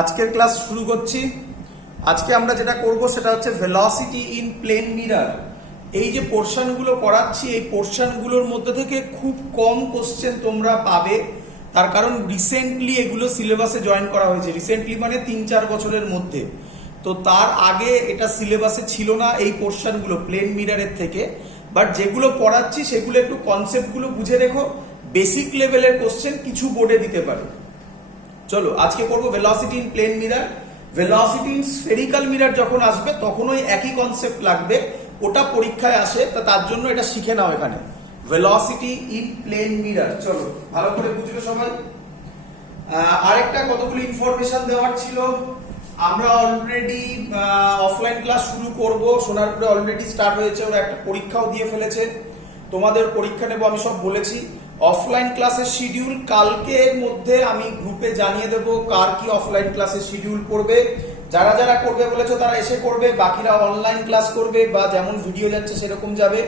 আজকের ক্লাস শুরু করছি। আজকে আমরা যেটা করব সেটা হচ্ছে ভেলোসিটি ইন প্লেন মিরর। এই যে পোর্শনগুলো করাচ্ছি, এই পোর্শনগুলোর মধ্যে থেকে খুব কম কোশ্চেন তোমরা পাবে, তার কারণ রিসেন্টলি এগুলো সিলেবাসে জয়েন করা হয়েছে। রিসেন্টলি মানে 3-4 বছরের মধ্যে। তো তার আগে এটা সিলেবাসে ছিল না এই পোর্শনগুলো প্লেন মিররের থেকে। বাট যেগুলো পড়াচ্ছি সেগুলো একটু কনসেপ্টগুলো বুঝে রেখো, বেসিক লেভেলের কোশ্চেন কিছু বোর্ডে দিতে পারে। চলো আজকে করবো velocity in plane mirror. Velocity in spherical mirror যখন আসবে তখন ওই একই কনসেপ্ট লাগবে, ওটা পরীক্ষায় আসে, তার জন্য এটা শিখে নাও এখানে। ভেলোসিটি ইন প্লেন মিরর, চলো ভালো করে বুঝবে সবাই। আরেকটা কতগুলো ইনফরমেশন দেওয়ার ছিল। আমরা অলরেডি অফলাইন ক্লাস শুরু করব, সোনারপুরে অলরেডি স্টার্ট হয়েছে, ওরা একটা পরীক্ষাও দিয়ে ফেলেছে। তোমাদের পরীক্ষা নেব আমি সব বলেছি। অফলাইন ক্লাসের শিডিউল কালকের মধ্যে আমি গ্রুপে জানিয়ে দেব কার কি অফলাইন ক্লাসের শিডিউল করবে। যারা যারা করবে বলেছো তারা এসে করবে, বাকিরা অনলাইন ক্লাস করবে বা যেমন ভিডিও যাচ্ছে সেরকম যাবে।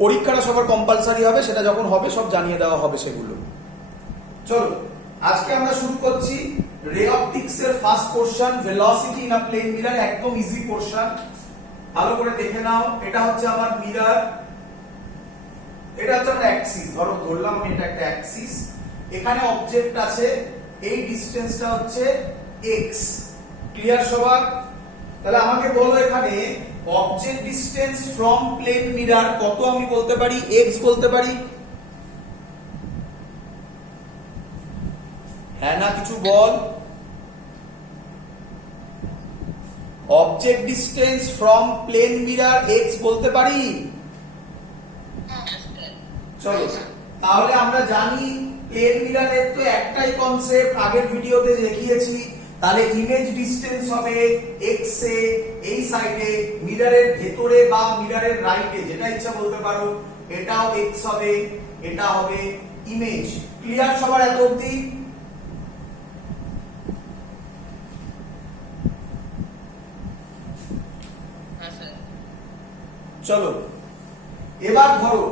পরীক্ষাটা সবার কম্পালসারি হবে, সেটা যখন হবে সব জানিয়ে দেওয়া হবে সেগুলো। চলো আজকে আমরা শুরু করছি রে অপটিক্স এর first portion, velocity in a plane mirror. একদম ইজি পোরশন, ভালো করে দেখে নাও। এটা হচ্ছে আমার মিরর, এটা হচ্ছে একটা অ্যাক্সিস, ধরলাম আমি এটা একটা অ্যাক্সিস। এখানে অবজেক্ট আছে, এই ডিসটেন্সটা হচ্ছে x। ক্লিয়ার সবার? তাহলে আমাকে বলো এখানে object distance from plane mirror কত আমি বলতে পারি? x বলতে পারি। হ্যাঁ না কিছু বল। Object distance from plane mirror x বলতে পারি। চলো তাহলে আমরা জানি প্লেন মিররের তো একটাই কনসেপ্ট, আগের ভিডিওতে দেখিয়েছি। তাহলে ইমেজ ডিসটেন্স হবে x এ, এই সাইডে মিররের ভেতরে বা মিররের রাইটে, যেটা ইচ্ছা বলতে পারো। এটাও x হবে, এটা হবে ইমেজ। ক্লিয়ার সবার এত অবধি? চলো এবার ধরো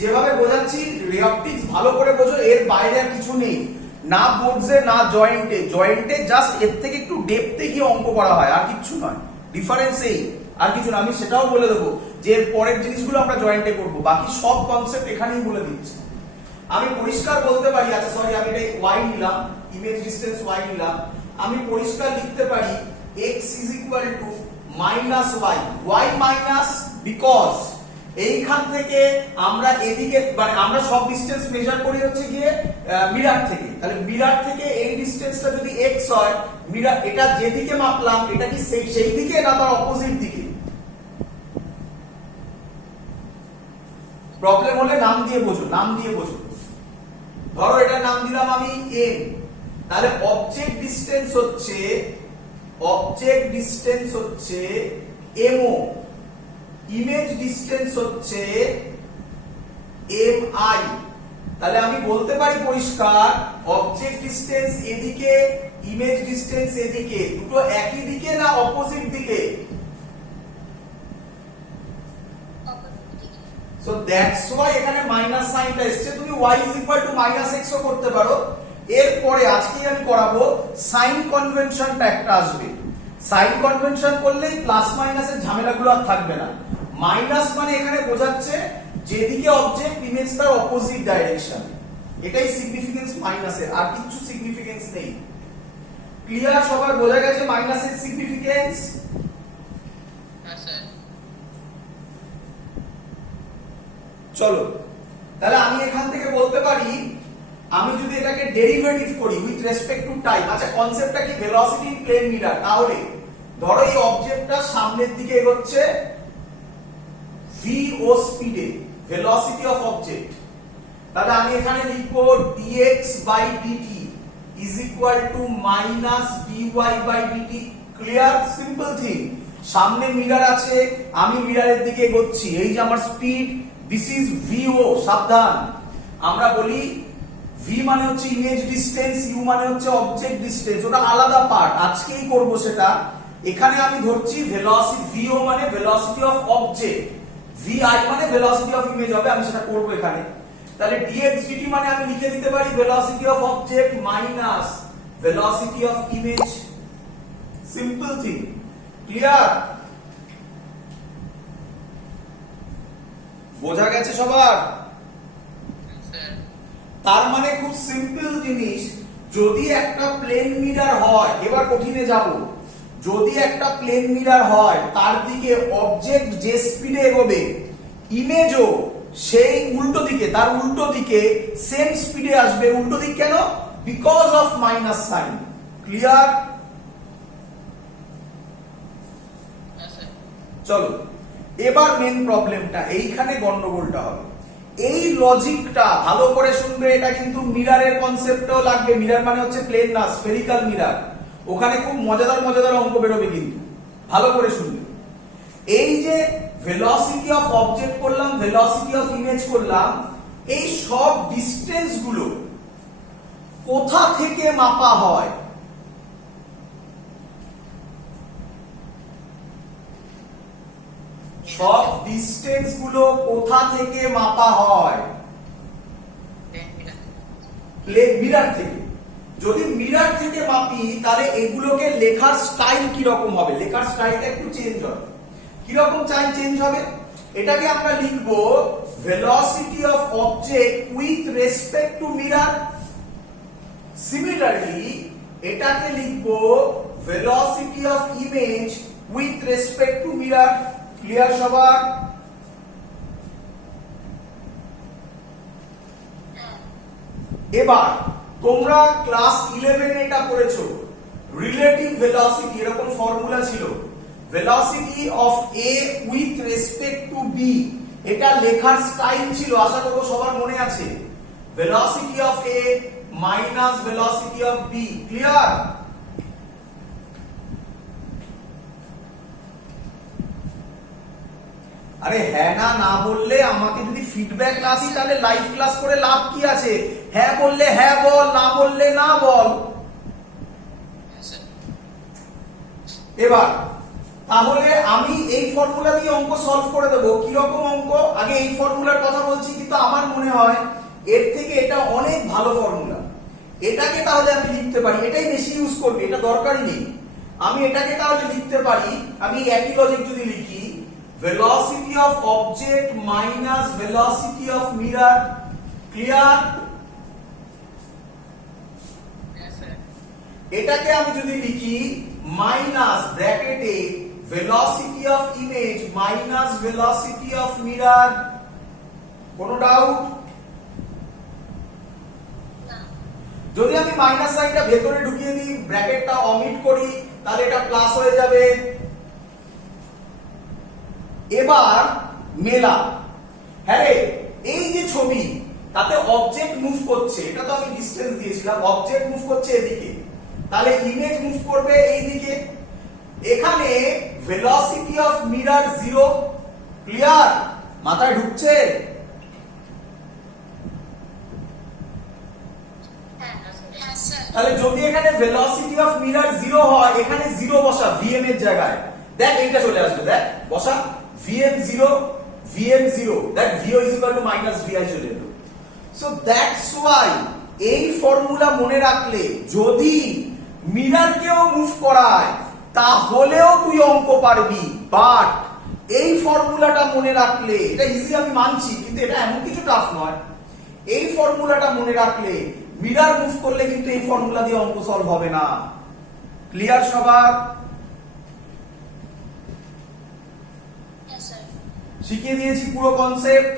যেভাবে বোঝাচ্ছি রে অপটিক্স ভালো করে বোঝো, এর বাইরে আর কিছু নেই, না বোর্ডসে না জয়েন্টে। জয়েন্টে জাস্ট এর থেকে একটু ডেপথে গিয়ে অঙ্ক করা হয়, আর কিছু নয়। ডিফারেন্স এই, আর কিছু না। আমি সেটাও বলে দেবো যে এর পরের জিনিসগুলো আমরা জয়েন্টে করব, বাকি সব কনসেপ্ট এখানেই বলে দিচ্ছি। আমি পরিষ্কার বলতে পারি, আচ্ছা সরি আমি এটা y নিলাম, ইমেজ ডিসটেন্স y নিলাম। আমি পরিষ্কার লিখতে পারি x is equal to minus y, y minus because এইখান থেকে আমরা এদিকে মানে আমরা সব ডিসটেন্স মেজার করি হচ্ছে গিয়ে মিরর থেকে। তাহলে মিরর থেকে এই ডিসটেন্সটা যদি x হয়, মিরর এটা যেদিকে মাপলাম এটা কি সেই দিকে না তার অপোজিট দিকে? প্রবলেম হলে নাম দিয়ে বোঝো, নাম দিয়ে বোঝো। ধরো এটা নাম দিলাম আমি m, তাহলে অবজেক্ট ডিসটেন্স হচ্ছে mo, ইমেজ ডিসটেন্স হচ্ছে mi। তাহলে আমি বলতে পারি পরিষ্কার অবজেক্ট ডিসটেন্স এদিকে, ইমেজ ডিসটেন্স এদিকে, দুটো একই দিকে না অপোজিট দিকে? সো দ্যাটস ওয়াই এখানে মাইনাস সাইনটা এসেছে। তুমি y is equal to -x ও করতে পারো। এরপরে আজকেই আমি করাবো সাইন কনভেনশনটা একটা আসবে। সাইন কনভেনশন করলেই প্লাস মাইনাসের ঝামেলাগুলো আর থাকবে না। মাইনাস মানে এখানে বোঝাচ্ছে যেদিকে অবজেক্ট ইমেজ তার অপোজিট ডাইরেকশন, এটাই সিগনিফিকেন্স মাইনাসের, আর কিছু সিগনিফিকেন্স নেই। ক্লিয়ার সবার? বোঝা গেছে মাইনাসের সিগনিফিকেন্স? চলো তাহলে আমি এখান থেকে বলতে পারি, আমি যদি এটাকে ডেরিভেটিভ করি উইথ রেসপেক্ট টু টাইম। আচ্ছা কনসেপ্টটা কি? Velocity in plane mirror. তাহলে ধরো এই অবজেক্টটা সামনের দিকে এগোচ্ছে v ও স্পিডে, ভেলোসিটি অফ অবজেক্ট। তাহলে আমি এখানে লিখব dx by dt is equal to minus dy by dt। Clear? Simple thing. সামনে মিরর আছে, আমি মিররের দিকে এগোচ্ছি, এই যে আমার স্পিড, দিস ইজ vo। সাবধান, আমরা বলি v মানে হচ্ছে ইমেজ ডিসটেন্স, u মানে হচ্ছে অবজেক্ট ডিসটেন্স, ওটা আলাদা পার্ট, আজকেই করব সেটা। এখানে আমি ধরছি ভেলোসিটি, vo মানে ভেলোসিটি অফ অবজেক্ট, vi মানে ভেলোসিটি অফ ইমেজ হবে, আমি সেটা করব এখানে। তাহলে dx dt মানে আমি লিখে দিতে পারি velocity of object minus velocity of image. Simple thing. Clear? বোঝা গেছে সবার? তার মানে খুব সিম্পল জিনিস, যদি একটা প্লেন মিরার হয়, এবার কঠিনে যাব, যদি একটা প্লেন মিরার হয় তার দিকে অবজেক্ট যে স্পিডে এগোবে, ইমেজও সেই উল্টো দিকে, তার উল্টো দিকে সেম স্পিডে আসবে। উল্টো দিক কেন? Because of minus sine. Clear? চলো এবার মেন প্রবলেমটা, এইখানে গন্ডগোলটা হবে। এই লজিকটা ভালো করে শুনবে, এটা কিন্তু মিরারের কনসেপ্টও লাগবে। মিরার মানে হচ্ছে প্লেন না, স্ফেরিক্যাল মিরার। ওখানে খুব মজাদার মজাদার অঙ্ক বেরোবে, কিন্তু ভালো করে শুনবে। এই যে ভেলোসিটি অফ অবজেক্ট করলাম, ভেলোসিটি অফ ইমেজ করলাম, এই সব ডিসটেন্স গুলো কোথা থেকে মাপা হয়? সব ডিসটেন্স গুলো কোথা থেকে মাপা হয়? মিরার থেকে। যদি মিরার থেকে মাপি তাহলে এগুলোকে লেখার স্টাইল কি রকম হবে? লেখার স্টাইলটা একটু চেঞ্জ হবে। কি রকম চেঞ্জ হবে? এটাকে আমরা লিখব velocity of object with respect to mirror. Similarly এটাকে লিখব velocity of image with respect to mirror. Clear সবার? এবার তোমরা ক্লাস 11 এটা পড়েছো, রিলেটিভ ভেলোসিটি, এরকম ফর্মুলা ছিল, velocity of A with respect to B. এটা লেখার স্টাইল ছিল, আশা করব সবার মনে আছে, velocity of A minus velocity of B. Clear? আরে হ্যাঁ না না বললে, আমাকে যদি ফিডব্যাক না দিই তাহলে লাইভ ক্লাস করে লাভ কি আছে? হ্যাঁ বললে হ্যাঁ বল, না বললে না বল। এবার তাহলে আমি এই ফর্মুলা দিয়ে অঙ্ক সলভ করে দেবো। কি রকম অঙ্ক? আগে এই ফর্মুলার কথা বলছি, কিন্তু আমার মনে হয় এর থেকে এটা অনেক ভালো ফর্মুলা। এটাকে তাহলে আমি লিখতে পারি, এটাই বেশি ইউজ করবে, এটা দরকারই নেই। আমি এটাকে তাহলে লিখতে পারি, আমি একই লজিক যদি লিখি, velocity of object minus velocity of mirror. Clear? Yes sir. এটাকে আমি যদি লিখি মাইনাস ব্র্যাকেটে velocity of image minus velocity of mirror, কোনো ডাউট? যদি আমি মাইনাস সাইনটা ভেতরে ঢুকিয়ে দিই, ব্র্যাকেটটা অমিট করি, তাহলে এটা প্লাস হয়ে যাবে। এবার মেলা, হ্যাঁ রে, এই যে ছবি, তাতে অবজেক্ট মুভ করছে, এটা তো আমি ডিসটেন্স দিয়েছিলাম, অবজেক্ট মুভ করছে এদিকে, তাহলে ইমেজ মুভ করবে এই দিকে। এখানে ভেলোসিটি অফ মিরার 0। ক্লিয়ার? মাথায় ঢুকছে? তাহলে যদি এখানে ভেলোসিটি অফ মিরার 0 হয়, এখানে 0 বসা vm এর জায়গায়, দেখ এইটা চলে আসবে, দেখ বসা vm0, vm0, দেখ vo is equal to minus vi চলে এলো। সো দ্যাটস ওয়াই এই ফর্মুলা মনে রাখলে, যদি মিরারকেও মুভ করায় তাহলেও তুই অঙ্ক পারবি। বাট এই ফর্মুলাটা মনে রাখলে, এটা ইজি আমি মানছি, কিন্তু এটা এমন কিছু টাফ নয়। এই ফর্মুলাটা মনে রাখলে, মিরার মুভ করলে কিন্তু এই ফর্মুলা দিয়ে অঙ্ক সলভ হবে না। ক্লিয়ার সবার? শিখিয়ে দিয়েছি পুরো কনসেপ্ট।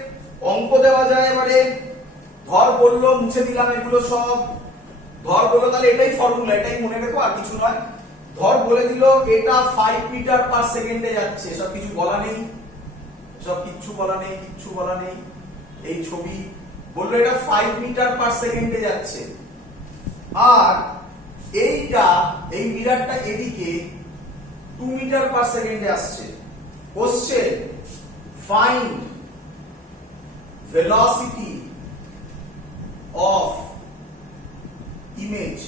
অঙ্ক দেওয়া যায় এবারে, ধর বললো, মুছে দিলাম এগুলো সব। ধর বললো তাহলে এটাই ফর্মুলা, এটাই মনে রেখো, আর কিছু নয়। ধর বলে দিল এটা 5 মিটার পার সেকেন্ডে যাচ্ছে, সব কিছু বলা নেই, সব কিচ্ছু বলা নেই, কিচ্ছু বলা নেই। এই ছবি বললো এটা 5 মিটার পার সেকেন্ডে যাচ্ছে, আর এইটা, এই মিরারটা এদিকে 2 মিটার পার সেকেন্ডে আসছে। Question, find velocity of image।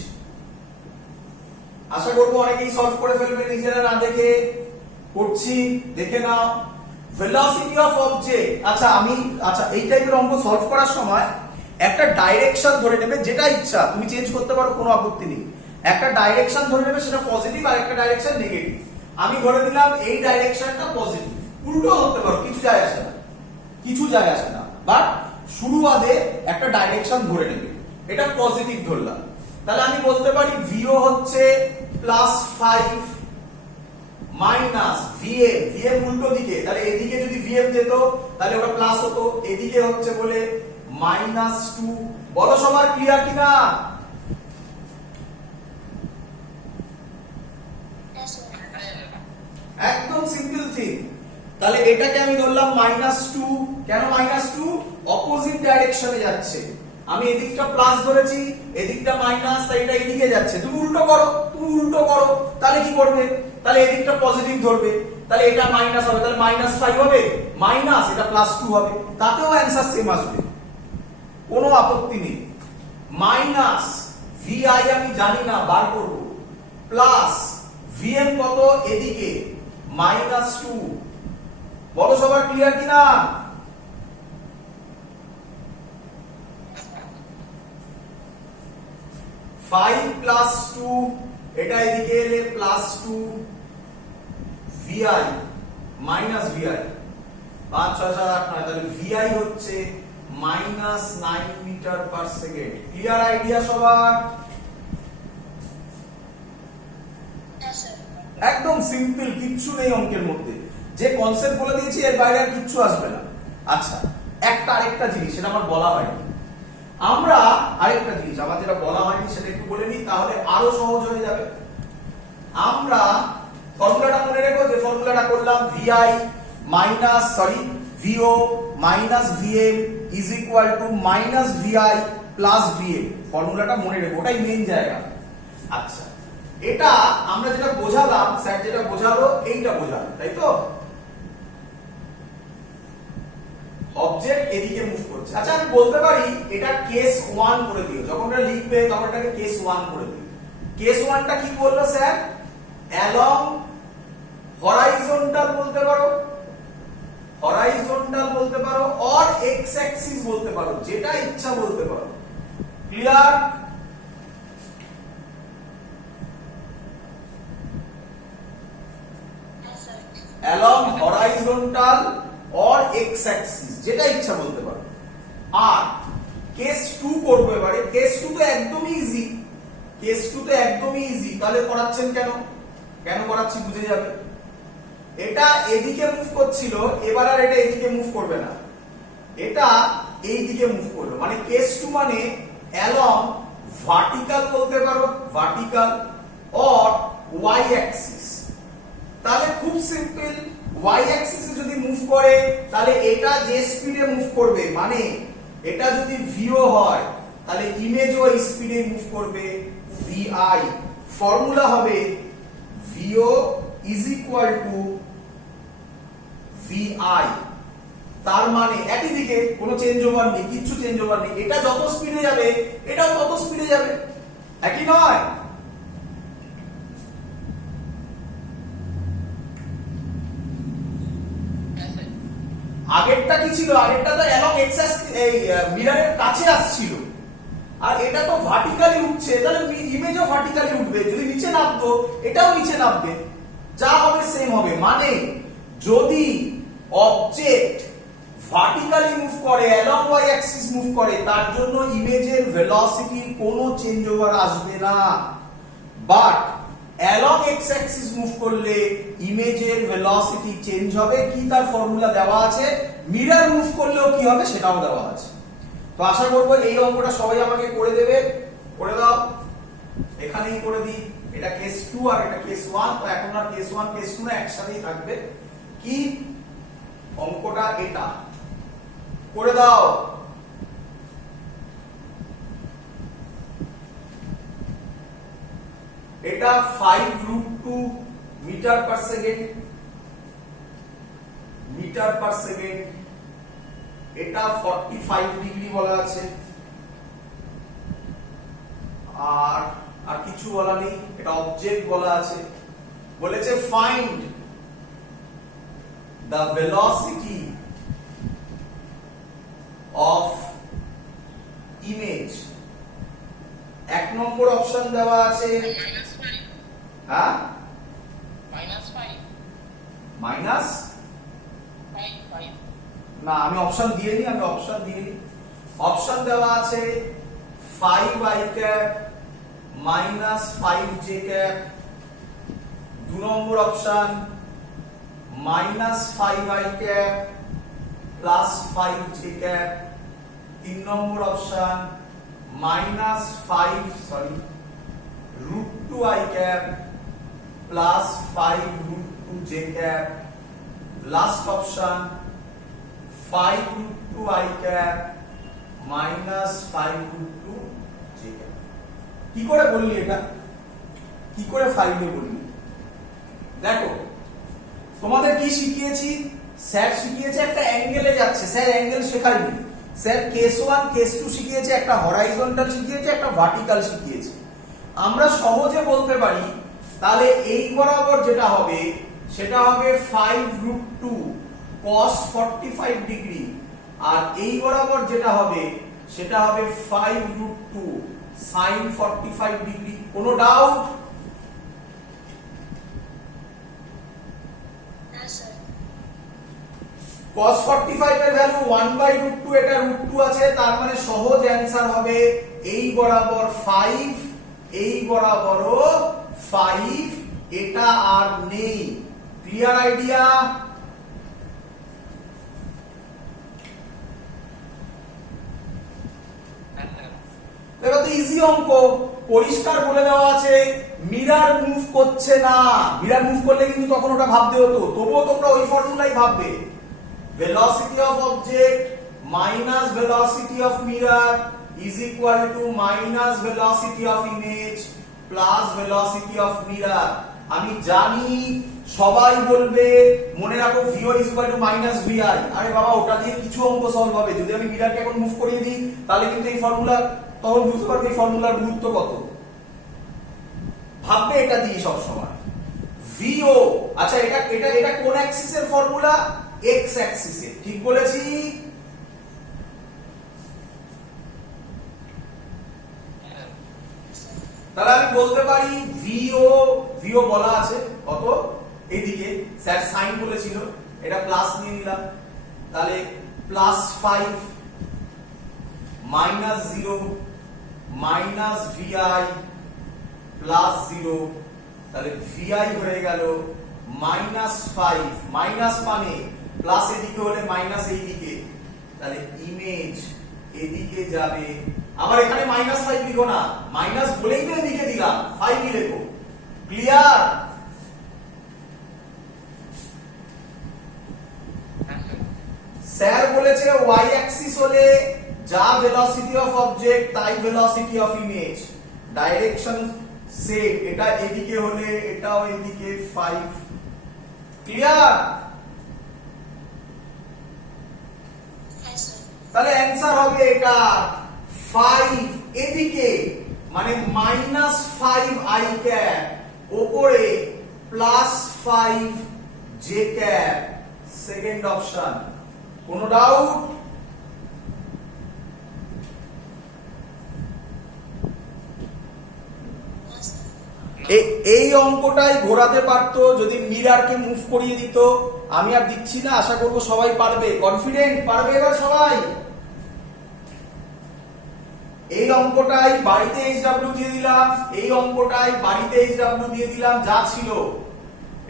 আশা করবো অনেকেই সলভ করে ফেলবে নিজেরা না দেখে। করছি, দেখে নাও। velocity of object, আচ্ছা এই টাইপের অঙ্ক সলভ করার সময় একটা ডাইরেকশন ধরে নেবে, যেটা ইচ্ছা তুমি চেঞ্জ করতে পারো, কোনো আপত্তি নেই। একটা ডাইরেকশন ধরে নেবে সেটা পজিটিভ আর একটা ডাইরেকশন নেগেটিভ। আমি ধরে দিলাম এই ডাইরেকশনটা পজিটিভ, উল্টো হতে পারো, কিছু যায় আসে না, কিছু যায় আসে না, বাট শুরু বাদে একটা ডাইরেকশন ধরে নেবে, এটা পজিটিভ ধরলাম। তাহলে আমি বলতে পারি ভিও হচ্ছে +5 মাইনাস ভিএম, ভিএম উল্টো দিকে, তাহলে এদিকে যদি ভিএম যেত তাহলে ওটা প্লাস হতো, এদিকে হচ্ছে বলে -2। বলো সবার ক্লিয়ার কিনা? একদম সিম্পল থিং। তাহলে এটাকে আমি ধরলাম -2, কেন -2? অপোজিট ডাইরেকশনে যাচ্ছে, আমি এদিকটা প্লাস ধরেছি, এদিকটা মাইনাস, তাই এটা এদিকে যাচ্ছে। তুমি উল্টো করো, তুমি উল্টো করো, তাহলে কি করবে? তাহলে এদিকটা পজিটিভ ধরবে, তাহলে এটা মাইনাস হবে, তাহলে -5 হবে, মাইনাস এটা +2 হবে, তাতেও অ্যানসার সেম আসবে, কোনো আপত্তি নেই। মাইনাস ভিআই আমি জানি না, বার করব, প্লাস ভিএম কত এদিকে -2। বলো সবার ক্লিয়ার কিনা? ফাইভ প্লাস 2, এটা এদিকে এলে +2 ভিআই মাইনাস ভিআই, 5 6 7 8 9, তাহলে ভিআই হচ্ছে -9 metre per second. Clear idea সবার? একদম সিম্পল, কিচ্ছু নেই অঙ্কের মধ্যে, যে কনসেপ্ট বলে দিয়েছি এর বাইরে আর কিচ্ছু আসবে না। আচ্ছা, আরেকটা জিনিস সেটা আমার বলা হয়নি, আমরা আরেকটা জিনিস আমার যেটা বলা হয়নি সেটা একটু বলে নিই, তাহলে আরো সহজ হয়ে যাবে। আমরা ফর্মুলাটা মনে রেখো, যে ফর্মুলাটা করলাম VI minus VO minus VM is equal to -VI plus VM. ফর্মুলাটা মনে রেখো, ওটাই মেইন জায়গা। আচ্ছা, এটা আমরা যেটা বোঝালাম, স্যার যেটা বোঝালো এইটা বোঝালো, তাই তো? অবজেক্ট এদিকে মুভ করছে। আচ্ছা, আমি বলতে পারি এটা কেস 1 করে দিও, যখন এটা লিখবে তখন এটাকে কেস 1 করে দিও। কেস 1টা কি বললো স্যার? অ্যালং হরাইজন্টাল বলতে পারো, হরাইজন্টাল বলতে পারো, অর এক্স অ্যাক্সিস বলতে পারো, যেটা ইচ্ছা বলতে পারো। Clear? Along horizontal or x Axis, যেটা ইচ্ছা বলতে পারো। আর কেস 2 করবো এবারে। কেস 2 তো একদমই ইজি, কেস 2 তো একদমই ইজি, তাহলে করাচ্ছেন কেন? কেন করাচ্ছি বুঝে যাবে। এটা এদিকে মুভ করছিল, এবার আর এটা এদিকে মুভ করবে না, এটা এই দিকে মুভ করলো, মানে কেস 2 মানে অ্যালং ভার্টিক্যাল বলতে পারো, ভার্টিক্যাল অর ওয়াই অ্যাক্সিস। তাহলে খুব সিম্পল, ওয়াই অ্যাক্সিসে যদি মুভ করে তাহলে এটা যে স্পিডে মুভ করবে, মানে এটা যদি ভিও হয় তাহলে ইমেজও এই স্পিডে মুভ করবে, ভিআই। ফর্মুলা হবে ভিও ইজ ইকুয়াল টু ভিআই। তার মানে একই দিকে, কোনো চেঞ্জ ওভার নেই, কিচ্ছু চেঞ্জ ওভার নেই, এটা যত স্পিডে যাবে এটাও তত স্পিডে যাবে, একই নয়? আগেরটা কি ছিল? আগেরটা তো অ্যালং এক্স এই মিররের কাছে আসছিল, আর এটা তো ভার্টিক্যালি উঠছে, তাহলে ইমেজও ভার্টিক্যালি উঠবে। যদি নিচে নামতো এটাও নিচে নামবে, যা হবে সেম হবে। মানে যদি অবজেক্ট ভার্টিক্যালি মুভ করে, অ্যালং ওয়াই অ্যাক্সিস মুভ করে, তার জন্য ইমেজের ভেলোসিটির কোনো চেঞ্জ ওভার আসবে না। But along x Axis move করলে ইমেজের ভেলোসিটি চেঞ্জ হবে। কি তার ফর্মুলা দেওয়া আছে, মিরর মুভ করলেও কি হবে সেটাও দেওয়া আছে। তো আশা করবো এই অঙ্কটা সবাই আমাকে করে দেবে, করে দাও, এখানেই করে দিই। এটা কেস 2 আর এটা কেস 1, তো এখন আর কেস 1 কেস 2 না, একসাথেই থাকবে। কি অঙ্কটা? এটা করে দাও। এটা 5√2 metre per second, metre per second. এটা 45 ডিগ্রি বলা আছে, আর কিছু বলা নেই। এটা অবজেক্ট বলা আছে, বলেছে find the velocity of image এক নম্বর অপশন দেওয়া আছে হ্যাঁ মাইনাস না, আমি অপশন দিয়ে নি, অপশন দেওয়া আছে 5i cap minus 5j cap. 2 নম্বর option minus 5i cap plus 5j cap. 3 নম্বর option minus 5√2i cap plus 5√2j cap. Last option 5√2i cap minus 5√2j cap. কি করে বললি এটা, কি করে ফাইলে বললি? দেখো তোমাদের কি শিখিয়েছি, স্যার শিখিয়েছে একটা অ্যাঙ্গেলে যাচ্ছে, স্যার অ্যাঙ্গেল শেখায়নি, স্যার কেস 1 কেস 2 শিখিয়েছে, একটা হরাইজন্টাল শিখিয়েছে, একটা ভার্টিক্যাল শিখিয়েছে। আমরা সহজে বলতে পারি তাহলে এই বরাবর যেটা হবে সেটা হবে 5√2 cos 45 ডিগ্রি, আর এই বরাবর যেটা হবে সেটা হবে 5√2 sin 45 ডিগ্রি। কোনো ডাউট? cos 45 এর ভ্যালু 1/√2, এটা √2 আছে, তার মানে সহজ অ্যানসার হবে এই বরাবর 5, এই বরাবরও 5, এটা আর নেই। Clear idea? এটা তো ইজি অঙ্ক, পরিষ্কার বলে দেওয়া আছে মিরর মুভ করছে না। মিরর মুভ করলে কিন্তু তখন ওটা ভাবতে হতো, তবুও তোমরা ওই ফর্মুলাই ভাববে। velocity of object minus velocity of mirror is equal to minus velocity of image plus velocity of mirror। আমি জানি সবাই বলবে মনে রাখো VO is equal to minus VI। আরে বাবা ওটা দিয়ে কিছু অঙ্ক সলভ হবে, যদি আমি মিররকে এখন মুভ করিয়ে দিই তাহলে কিন্তু এই ফর্মুলা, তখন বুঝতে পারবে এই ফর্মুলার গুরুত্ব কত। ভাববে এটা দিয়ে সব সময় VO। আচ্ছা এটা এটা এটা কোন অ্যাক্সিসের ফর্মুলা? x অ্যাক্সিসে, ঠিক বলেছি? তাহলে আমি বলতে পারি VO বলা আছে কত এইদিকে, স্যার সাইন বলেছিল, এটা প্লাস নিয়ে নিলাম, তাহলে +5 -0 মাইনাস VI প্লাস 0, তাহলে VI হয়ে গেল -5, মাইনাস মানে প্লাস এদিকে হলে মাইনাস এইদিকে, তাহলে ইমেজ এদিকে যাবে। আবার এখানে -5 লিখো না, মাইনাস বলেই তো এদিকে দিলাম, 5 লিখো। ক্লিয়ার? স্যার বলেছে y অ্যাক্সিস হলে যা ভেলোসিটি অফ অবজেক্ট তাই velocity of image, direction same, এটা এদিকে হলে এটাও এদিকে 5। ক্লিয়ার? তাহলে অ্যানসার হবে এটা 5 এদিকে, মানে -5i ক্যাপ উপরে +5j ক্যাপ, সেকেন্ড অপশন। কোনো ডাউট? এই অঙ্কটাই ঘোরাতে পারতো যদি মিররকে মুভ করিয়ে দিত। আমি আর দিচ্ছি না, আশা করব সবাই পারবে, কনফিডেন্ট পারবে এবার সবাই। এই অঙ্কটাই বাড়িতে HW দিয়ে দিলাম, এই অঙ্কটাই বাড়িতে HW দিয়ে দিলাম, যা ছিল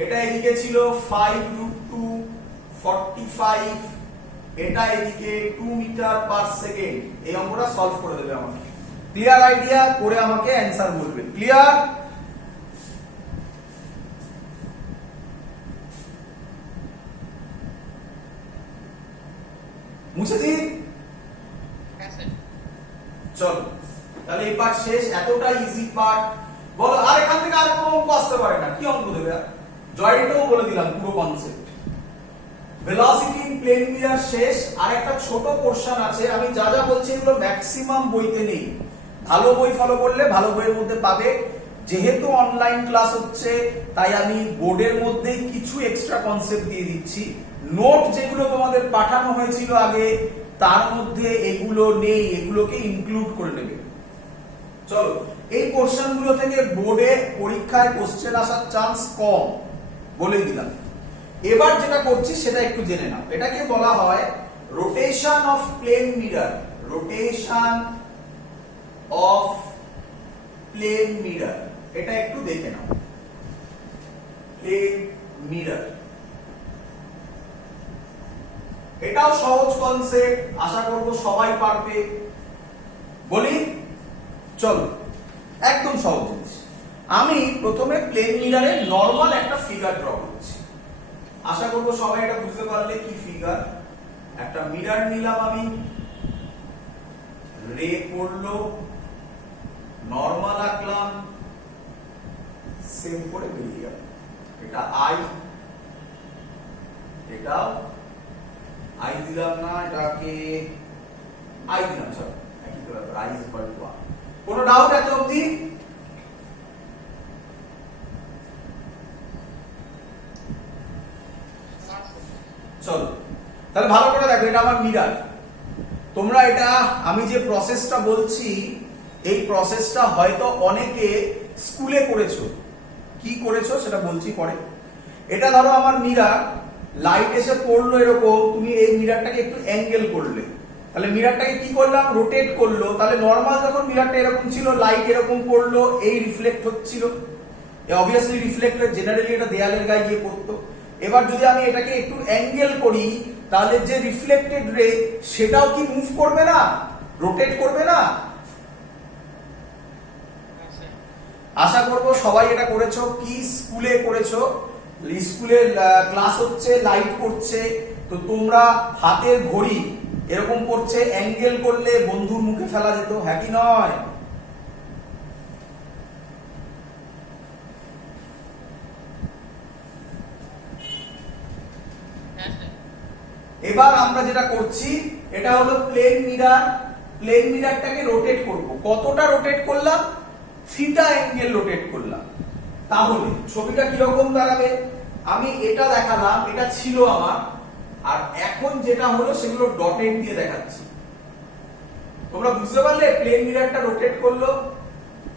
এটা এদিকে ছিল 5√2 45, এটা এদিকে 2 মিটার পার সেকেন্ড। এই অঙ্কটা সলভ করে দেবে আমাকে। Clear idea? করে আমাকে অ্যানসার বলবে। ক্লিয়ার? মুছে দিই? চলো তাহলে এই পার্ট শেষ, এতটা ইজি পার্ট। বলো আর এখান থেকে আর কোনো অঙ্ক আসতে পারে না, কি অঙ্ক দেবে? জয়েন্টও বলে দিলাম পুরো concept. Velocity in plane mirror শেষ। আর একটা ছোট পোরশন আছে, আমি যা যা বলছি এগুলো ম্যাক্সিমাম বইতে নেই, ভালো বই ফলো করলে ভালো বইয়ের মধ্যে পাবে। যেহেতু অনলাইন ক্লাস হচ্ছে তাই আমি বোর্ডের মধ্যে কিছু এক্সট্রা কনসেপ্ট দিয়ে দিচ্ছি। নোট যেগুলো তোমাদের পাঠানো হয়েছিল আগে তার মধ্যে এগুলো নেই, এগুলোকে ইনক্লুড করে নেবে। চলো, এই পোর্শন গুলো থেকে বোর্ডে পরীক্ষায় কোশ্চেন আসার চান্স কম, বলে দিলাম। এবার যেটা করছি সেটা একটু জেনে নাও। এটাকে বলা হয় rotation of plane mirror. Rotation of plane mirror, এটা একটু দেখে নাও। প্লেন মিরর, এটাও সহজ কনসেপ্ট, আশা করব সবাই পারবে। বলি চলো, একদম সহজ জিনিস। আমি প্রথমে প্লেন মিররের নরমাল একটা ফিগার ড্র করছি। আশা করব সবাই এটা বুঝতে পারলে কি ফিগার। একটা মিরর নিলাম আমি, রে পড়লো, নরমাল আঁকলাম, সেম করে বেরিয়ে গেল। এটা আই, এটাও আই দিলাম না, এটাকে আই দিলাম। চলো, একই করে আই ইজ ইকুয়াল টু আর। কোনো ডাউট এত অবধি? চলো তাহলে ভালো করে দেখো, এটা আমার মিরর। তোমরা এটা, আমি যে প্রসেসটা বলছি এই প্রসেসটা হয়তো অনেকে স্কুলে করেছো। কি করেছো সেটা বলছি পরে। এটা ধরো আমার মিরর, লাইট এসে পড়লো এরকম, তুমি এই মিররটাকে একটু অ্যাঙ্গেল করলে, তাহলে মিররটাকে কি করলাম, রোটেট করলো। তাহলে নরমাল যখন মিররটা এরকম ছিল, লাইট এরকম পড়লো, এই রিফ্লেক্ট হচ্ছিল, অবভিয়াসলি রিফ্লেক্টর জেনারেলি এটা দেয়ালের গায়ে গিয়ে পড়তো। এবার যদি আমি এটাকে একটু অ্যাঙ্গেল করি, তাহলে যে রিফ্লেক্টেড রে সেটাও কি মুভ করবে না, রোটেট করবে না? আশা করব সবাই এটা করেছো। কি স্কুলে করেছো? স্কুলের ক্লাস হচ্ছে, লাইট পড়ছে, তো তোমরা হাতের ঘড়ি এরকম করছে, অ্যাঙ্গেল করলে বন্ধুর মুখে ফেলা যেত, হ্যাঁ কি নয়? এবার আমরা যেটা করছি এটা হলো প্লেন মিরর। প্লেন মিররটাকে রোটেট করব। কতটা রোটেট করলাম? থিটা অ্যাঙ্গেল রোটেট করলাম। তাহলে ছবিটা কিরকম দাঁড়াবে? আমি এটা দেখালাম, এটা ছিল আমার, আর এখন যেটা হলো সেগুলো ডটেড দিয়ে দেখাচ্ছি। তোমরা বুঝতে পারলে প্লেন মিররটা রোটেট করলো,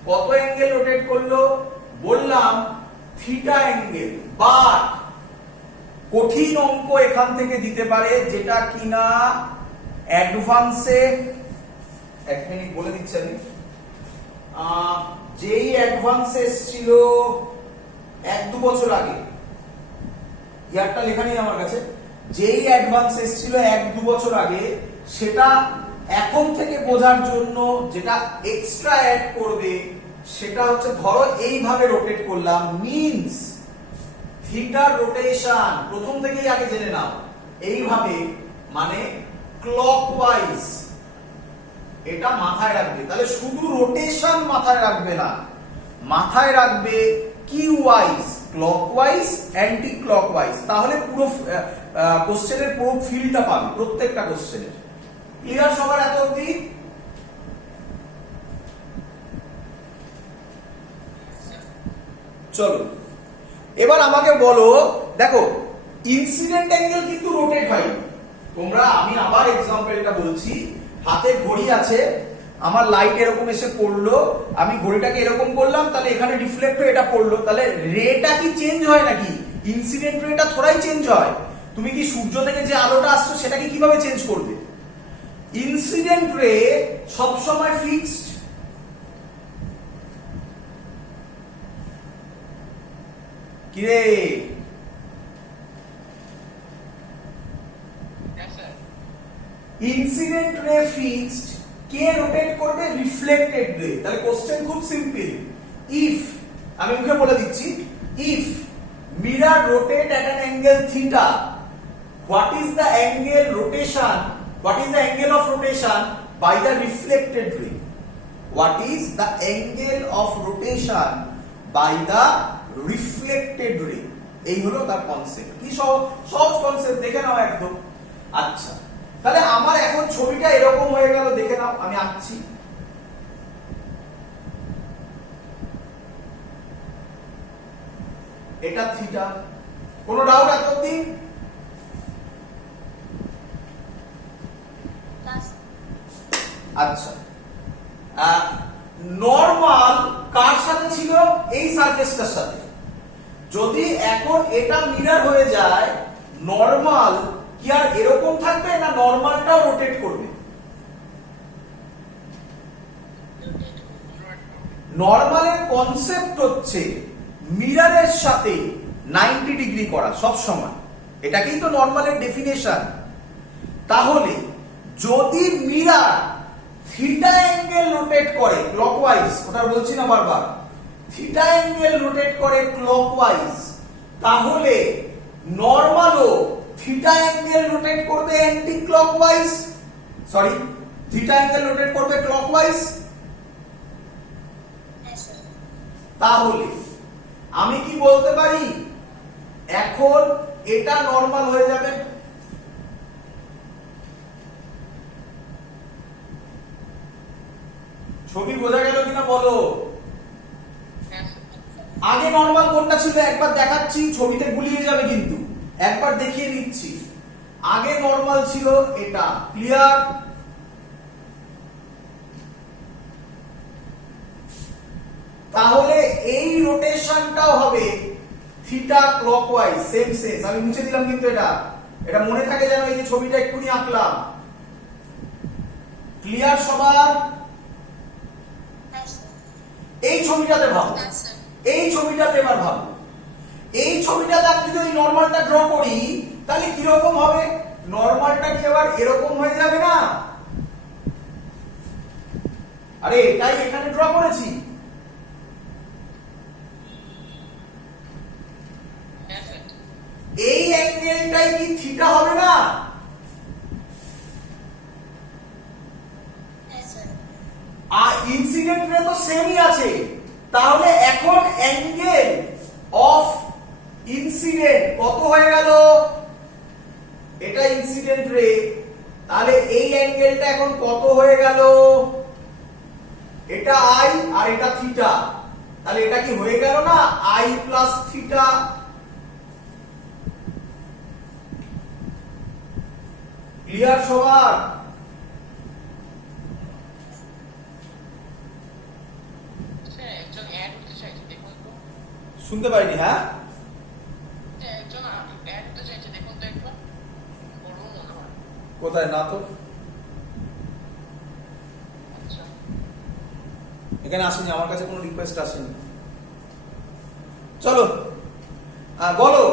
কত অ্যাঙ্গেল রোটেট করলো? বললাম থিটা অ্যাঙ্গেল। বাট কঠিন অঙ্ক এখান থেকে দিতে পারে, যেটা কিনা অ্যাডভান্সে, এক মিনিট বলে দিচ্ছি আমি, যেই অ্যাডভান্স এসেছিল 1-2 বছর আগে, ইয়ারটা লেখা নেই আমার কাছে, যেই অ্যাডভান্স এসেছিল 1-2 বছর আগে, সেটা এখন থেকে বোঝার জন্য যেটা এক্সট্রা অ্যাড করবে সেটা হচ্ছে, ধরো এইভাবে রোটেট করলাম, মিন্স থিটার রোটেশন প্রথম থেকেই আগে জেনে নাও, এইভাবে মানে ক্লকওয়াইজ, এটা মাথায় রাখবে। তাহলে শুধু রোটেশন মাথায় রাখবে না, মাথায় রাখবে কি ওয়াইজ, ক্লকওয়াইজ, অ্যান্টি ক্লকওয়াইজ। তাহলে পুরো কোশ্চেনের পুরো ফিলটা পাবে, প্রত্যেকটা কোশ্চেনের। ক্লিয়ার সবার এত অবধি? চলো এবার আমাকে বলো, দেখো ইনসিডেন্ট অ্যাঙ্গেল কিন্তু রোটেট হয়নি। তোমরা, আমি আবার এক্সাম্পলটা বলছি, হাতে ঘড়ি আছে, আমার লাইট এরকম এসে পড়লো, আমি ঘড়িটাকে এরকম করলাম, তাহলে এখানে রিফ্লেক্ট হয়ে এটা পড়লো, তাহলে রেটা কি চেঞ্জ হয় নাকি? ইনসিডেন্ট রেটা থোড়াই চেঞ্জ হয়। তুমি কি সূর্য থেকে যে আলোটা আসছে সেটাকে কিভাবে চেঞ্জ করবে? ইনসিডেন্ট রে সবসময় ফিক্সড। কিরে, ইনসিডেন্ট রে ফিক্সড, কে রোটেট করবে? রিফ্লেক্টেড রে। তাহলে কোশ্চেন খুব সিম্পল। ইফ, আমি মুখে বলে দিচ্ছি, if mirror rotate at an angle theta, what is the angle rotation, what is the angle of rotation by the reflected ray? What is the angle of rotation by the reflected ray? এই হলো তার concept. কি সহজ concept, দেখে নাও একদম। আচ্ছা, তাহলে আমার এখন ছবিটা এরকম হয়ে গেল, দেখে নাও, আমি আঁকছি। এটা থিটা। কোনো ডাউট এত অবধি? আচ্ছা, নরমাল কার সাথে ছিল? এই সারফেসটার সাথে। যদি এখন এটা মিরর হয়ে যায়, নরমাল কি আর এরকম থাকবে, না নরমালটাও রোটেট করবে? নরমালের কনসেপ্ট হচ্ছে মিররের সাথে 90 ডিগ্রি করা সব সময়, এটাকেই তো নরমালের ডেফিনেশন। তাহলে যদি মিরর থিটা অ্যাঙ্গেল রোটেট করে ক্লকওয়াইজ, ওটা বলছি না বারবার, থিটা অ্যাঙ্গেল রোটেট করে ক্লকওয়াইজ, তাহলে নরমালও থিটা অ্যাঙ্গেল রোটেট করবে anti clockwise, sorry theta angle rotate করবে ক্লকওয়াইজ। তাহলে আমি কি বলতে পারি, এখন এটা নরমাল হয়ে যাবে। ছবি বোঝা গেল কিনা বলো? আগে নরমাল কোনটা ছিল একবার দেখাচ্ছি, ছবিতে গুলিয়ে যাবে কিন্তু, একবার দেখিয়ে দিচ্ছি। আগে নরমাল ছিল এটা, ক্লিয়ার? তাহলে এই রোটেশনটাও হবে থিটা ক্লকওয়াইজ, সেম সেন্স। আমি মুছে দিলাম কিন্তু এটা মনে থাকে যেন, এই যে ছবিটা একটুনি আঁকলাম। ক্লিয়ার সবার? এই ছবিটাতে ভাবো, এই ছবিটাতে এবার ভাবো, এই ছবিটাতে আমি যদি ওই নরমালটা ড্র করি তাহলে কিরকম হবে? নরমালটা কি এবার এরকম হয়ে যাবে না? আরে এটাই এখানে ড্র করেছি। এই অ্যাঙ্গেলটাই কি থিটা হবে না? আর ইনসিডেন্ট রে তো সেমই আছে। তাহলে এখন অ্যাঙ্গেল অফ ইনসিডেন্ট কত হয়ে গেল? এটা ইনসিডেন্ট রে, তাহলে এই অ্যাঙ্গেলটা এখন কত হয়ে গেল? এটা আই আর এটা থিটা, তাহলে এটা কি হয়ে গেল না আই প্লাস থিটা? ক্লিয়ার সবার? শুনতে পাইনি। হ্যাঁ কোথায়? না তো, এখানে আসেনি, আমার কাছে কোনো রিকোয়েস্ট আসেনি। চলো বলো,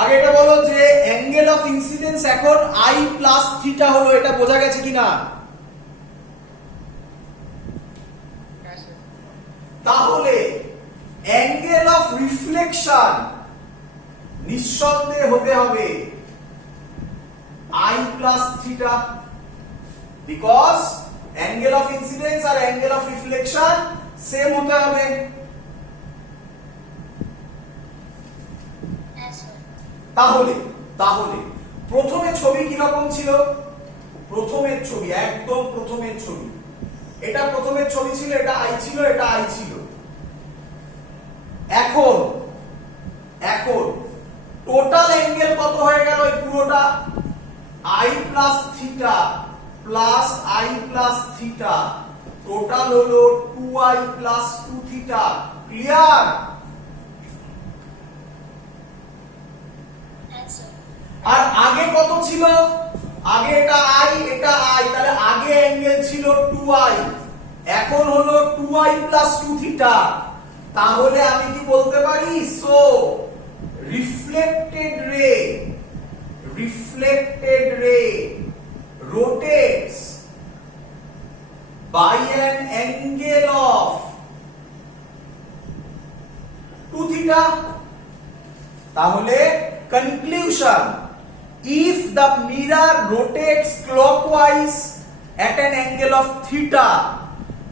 আগে এটা বলো যে অ্যাঙ্গেল অফ ইনসিডেন্স এখন আই প্লাস থিটা হলো, এটা বোঝা গেছে কিনা? তাহলে অ্যাঙ্গেল অফ রিফ্লেকশন নিঃসন্দেহে হতে হবে I plus theta, because angle of incidence আর অ্যাঙ্গেল অফ রিফ্লেকশন সেম হতে হবে। তাহলে তাহলে প্রথমে ছবি কিরকম ছিল? প্রথমের ছবি, একদম প্রথমের ছবি, এটা প্রথমের ছবি ছিল, এটা আই ছিল, এটা আই ছিল। এখন এখন টোটাল অ্যাঙ্গেল কত হয়ে গেল? এই পুরোটা I plus theta plus I plus theta, total হলো 2i প্লাস 2 থিটা। ক্লিয়ার? আর আগে কত ছিল? আগে এটা আই, এটা আই, তাহলে আগে অ্যাঙ্গেল ছিল 2i, এখন হলো 2i প্লাস 2 থিটা। তাহলে আমি কি বলতে পারি? সো রিফ্লেক্টেড রে rotates by an angle of 2 theta. তাহলে conclusion, if the mirror rotates clockwise at an angle of theta,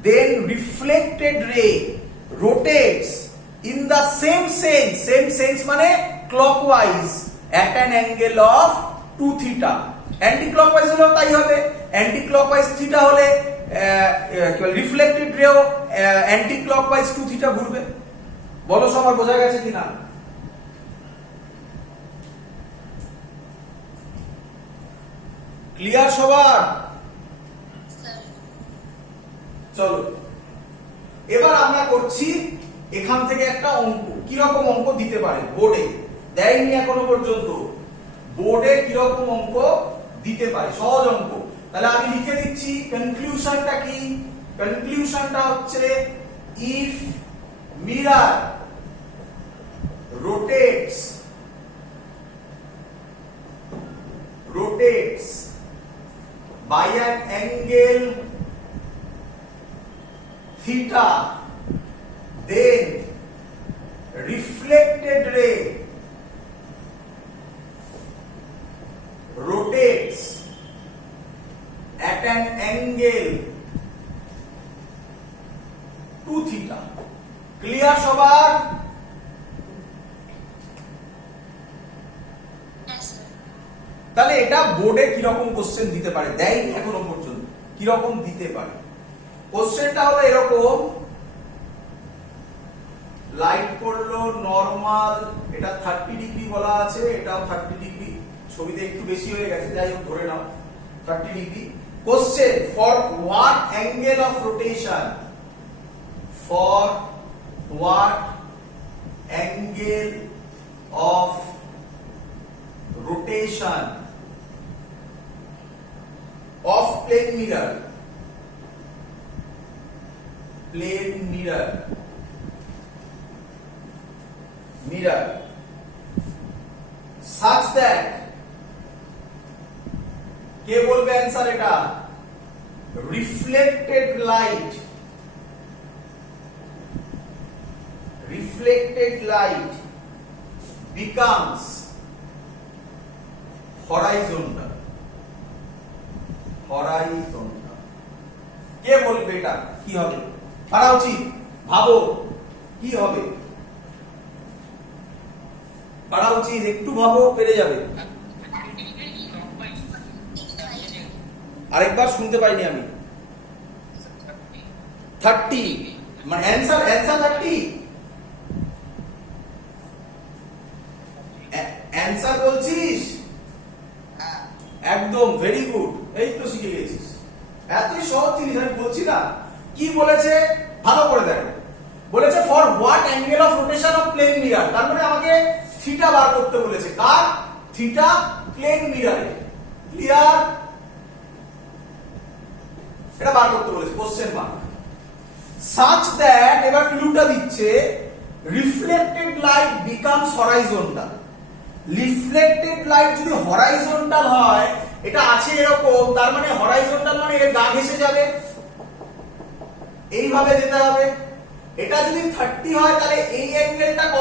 then reflected ray rotates in the same sense মানে clockwise at an angle of 2 theta. Anti clockwise হলো তাই হবে, anti clockwise theta হলে reflected রেও anti clockwise 2 theta ঘুরবে। বলো সবার বোঝা গেছে কিনা? ক্লিয়ার সবার? চলো এবার আমরা করছি এখান থেকে একটা অঙ্ক। কিরকম অঙ্ক দিতে পারে বোর্ডে, দেয়নি এখনো পর্যন্ত, বোর্ডে কিরকম অঙ্ক দিতে পারে, সহজ অঙ্ক। তাহলে আমি লিখে দিচ্ছি কনক্লুশনটা কি। কনক্লুশনটা হচ্ছে if mirror rotates by an angle theta, then reflected ray rotates at an angle 2 theta. Clear সবার? তাহলে এটা বোর্ডে কিরকম কোশ্চেন দিতে পারে, দেয়নি এখনো পর্যন্ত, কিরকম দিতে পারে। কোশ্চেনটা হলো এরকম, লাইট পড়লো নরমাল, এটা 30 ডিগ্রি বলা আছে, এটাও 30 ডিগ্রি, ছবিতে একটু বেশি হয়ে গেছে, যাই হোক ধরে নাও 30 degree. Question, for what angle of rotation, for what angle of rotation of plane mirror such that, কে বলবে অ্যান্সার এটা, reflected light becomes horizontal. কে বলবে এটা কি হবে, পারা উচিত, ভাবো কি হবে, পারা উচিত, একটু ভাবো, পেরে যাবে। আরেকবার শুনতে পাইনি আমি। 30 মানে অ্যান্সার 30, অ্যান্সার বলছিস? একদম ভেরি গুড, এই তো শিখে গেছিস। এতই সহজ জিনিস, আমি বলছি না। কি বলেছে ভালো করে দেখো, বলেছে for what angle of rotation of plane mirror, তার মানে আমাকে থিটা বার করতে বলেছে। কার? থিটা প্লেন মিররে। ক্লিয়ার? এটা বার করতে বলেছে, কোশ্চেন মার্ক। সাচ দ্যাট, এবার ক্লুটা দিচ্ছে, reflected light becomes horizontal. Reflected light যদি হরাইজন্টাল হয়, এটা আছে এরকম, তার মানে হরাইজন্টাল মানে এর গা ঘেঁষে যাবে, এইভাবে যেতে হবে। এটা যদি 30 হয় তাহলে এই অ্যাঙ্গেলটা